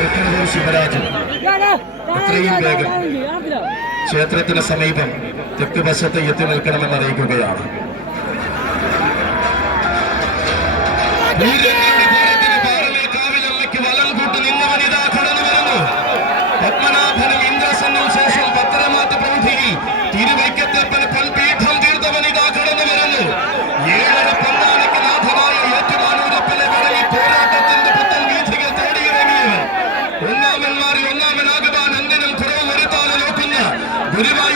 തൃക്കണ്ണൂർ ശിവരാജൻ. എത്രയും വേഗം ക്ഷേത്രത്തിന് സമീപം തെക്ക് വശത്ത് എത്തി നിൽക്കണമെന്ന് അറിയിക്കുകയാണ്. Everybody